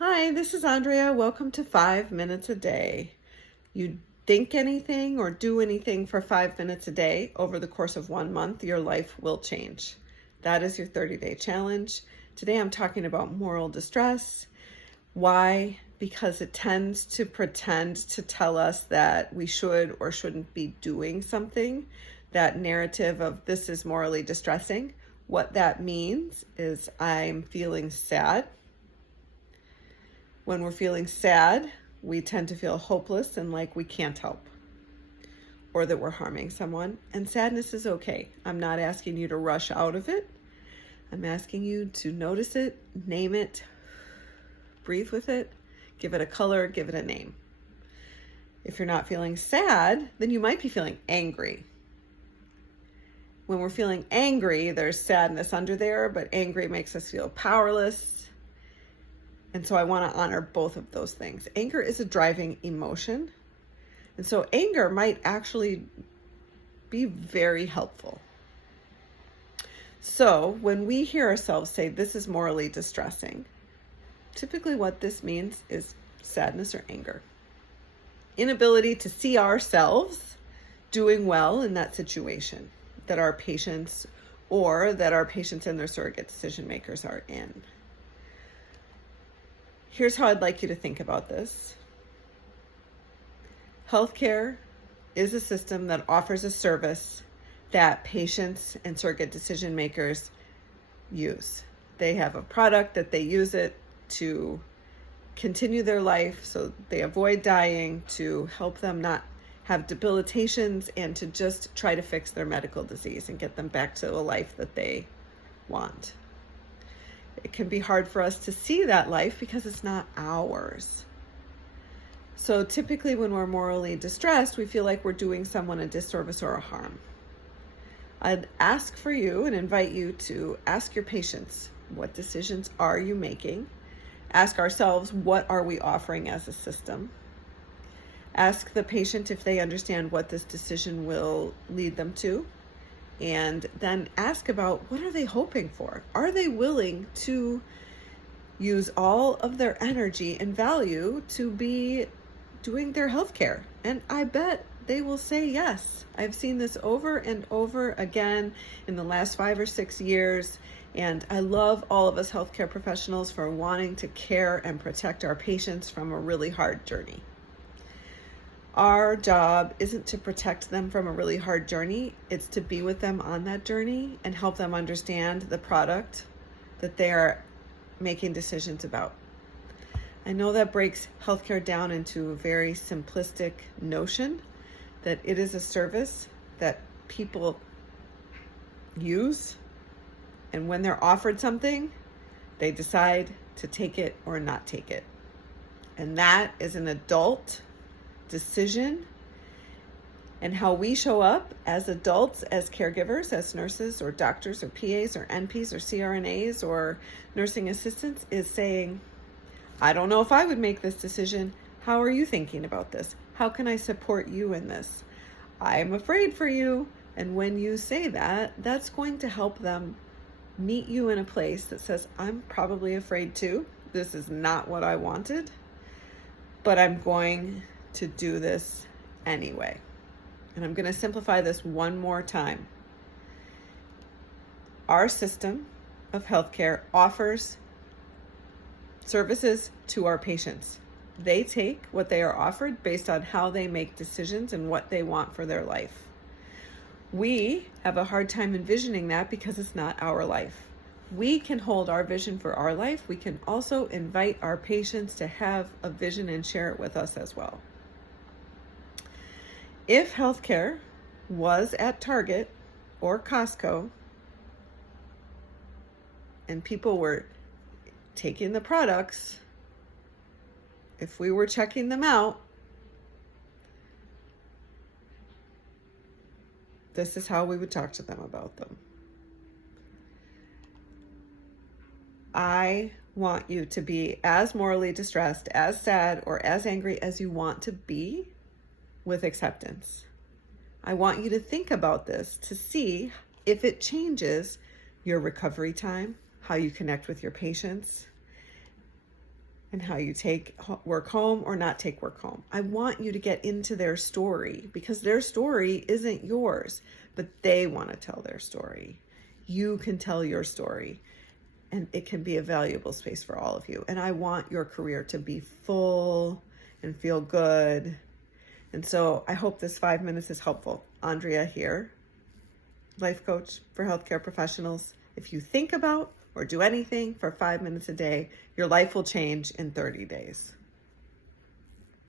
Hi, this is Andrea. Welcome to 5 Minutes a Day. You think anything or do anything for 5 minutes a day over the course of 1 month, your life will change. That is your 30-day challenge. Today I'm talking about moral distress. Why? Because it tends to pretend to tell us that we should or shouldn't be doing something. That narrative of this is morally distressing. What that means is I'm feeling sad. When we're feeling sad, we tend to feel hopeless and like we can't help, or that we're harming someone. And sadness is okay. I'm not asking you to rush out of it. I'm asking you to notice it, name it, breathe with it, give it a color, give it a name. If you're not feeling sad, then you might be feeling angry. When we're feeling angry, there's sadness under there, but angry makes us feel powerless. And so I want to honor both of those things. Anger is a driving emotion. And so anger might actually be very helpful. So when we hear ourselves say, this is morally distressing, typically what this means is sadness or anger. Inability to see ourselves doing well in that situation that our patients and their surrogate decision makers are in. Here's how I'd like you to think about this. Healthcare is a system that offers a service that patients and surrogate decision makers use. They have a product that they use it to continue their life so they avoid dying, to help them not have debilitations, and to just try to fix their medical disease and get them back to a life that they want. It can be hard for us to see that life because it's not ours. So typically when we're morally distressed, we feel like we're doing someone a disservice or a harm. I'd ask for you and invite you to ask your patients, what decisions are you making? Ask ourselves, what are we offering as a system? Ask the patient if they understand what this decision will lead them to. And then ask about, what are they hoping for? Are they willing to use all of their energy and value to be doing their healthcare? And I bet they will say yes. I've seen this over and over again in the last 5 or 6 years. And I love all of us healthcare professionals for wanting to care and protect our patients from a really hard journey. Our job isn't to protect them from a really hard journey. It's to be with them on that journey and help them understand the product that they are making decisions about. I know that breaks healthcare down into a very simplistic notion that it is a service that people use, and when they're offered something, they decide to take it or not take it. And that is an adult decision, and how we show up as adults, as caregivers, as nurses or doctors or PAs or NPs or CRNAs or nursing assistants, is saying, I don't know if I would make this decision. How are you thinking about this? How can I support you in this? I'm afraid for you. And when you say that, that's going to help them meet you in a place that says, I'm probably afraid too. This is not what I wanted, but I'm going to do this anyway. And I'm going to simplify this one more time. Our system of healthcare offers services to our patients. They take what they are offered based on how they make decisions and what they want for their life. We have a hard time envisioning that because it's not our life. We can hold our vision for our life. We can also invite our patients to have a vision and share it with us as well. If healthcare was at Target or Costco and people were taking the products, if we were checking them out, this is how we would talk to them about them. I want you to be as morally distressed, as sad, or as angry as you want to be, with acceptance. I want you to think about this to see if it changes your recovery time, how you connect with your patients, and how you take work home or not take work home. I want you to get into their story because their story isn't yours, but they want to tell their story. You can tell your story, and it can be a valuable space for all of you. And I want your career to be full and feel good. And so I hope this 5 minutes is helpful. Andrea here, life coach for healthcare professionals. If you think about or do anything for 5 minutes a day, your life will change in 30 days.